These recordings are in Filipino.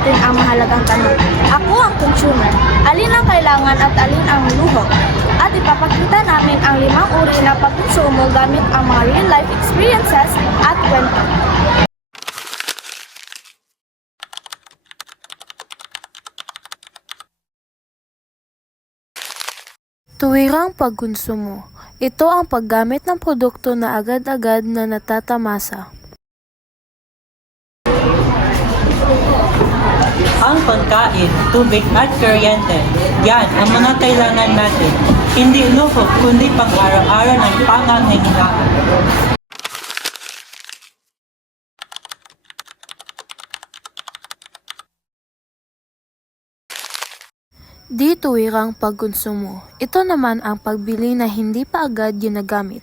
natin ang mahalagang tanong. Ako ang consumer. Alin ang kailangan at alin ang luho? At ipapakita namin ang 5 uri ng pagkonsumo gamit ang mga real-life experiences at kwento. Tuwirang pagkonsumo. Ito ang paggamit ng produkto na agad-agad na natatamasa. Ang pagkain, tubig at kuryente. Yan ang mga kailangan natin. Hindi luho, kundi pang-araw-araw ng pangangailangan. Di tuwirang pagkonsumo. Ito naman ang pagbili na hindi pa agad ginagamit.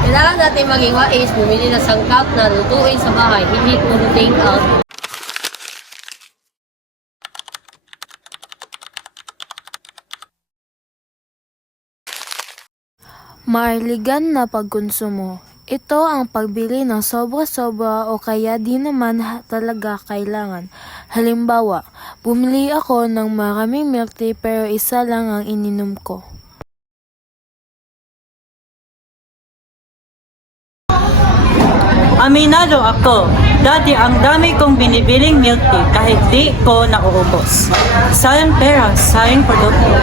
Kailangan natin maging wais, bumili ng sangkap na lutuin sa bahay, hindi puro take out. Maarligan na pagkonsumo. Ito ang pagbili ng sobra-sobra o kaya di naman talaga kailangan. Halimbawa, bumili ako ng maraming milk tea pero isa lang ang ininom ko. Aminado ako, dati ang dami kong binibiling milk tea kahit di ko nauubos. Sayang pera, sayang produkto.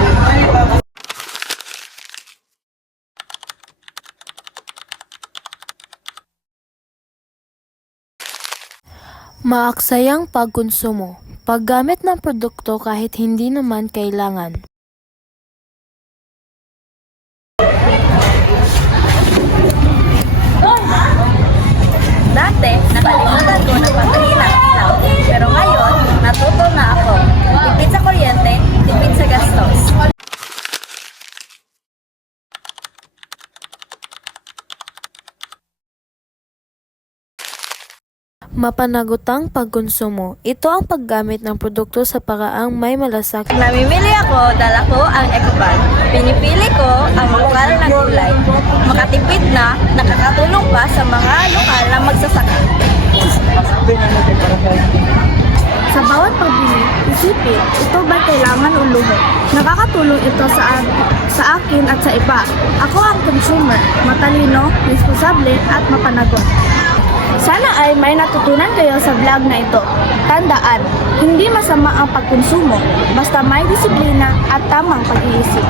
Maaksayang pagkonsumo. Paggamit ng produkto kahit hindi naman kailangan. Dati, nakalimutan ko na patayin ang ilaw. Pero ngayon, natuto na ako. Tipid sa kuryente, tipid sa gastos. Mapanagutang pagkonsumo. Ito ang paggamit ng produkto sa paraang may malasakit. Namimili ako, dala ko ang Ecobag. Pinipili ko ang lokal na gulay. Makatipid na, nakakatulong pa sa mga lokal na magsasaka. Sa bawat pagbili, isipin, ito ba kailangan o luho? Nakakatulong ito sa akin at sa iba. Ako ang consumer, matalino, responsable at mapanagot. Sana ay may natutunan kayo sa vlog na ito. Tandaan, hindi masama ang pagkonsumo, basta may disiplina at tamang pag-iisip.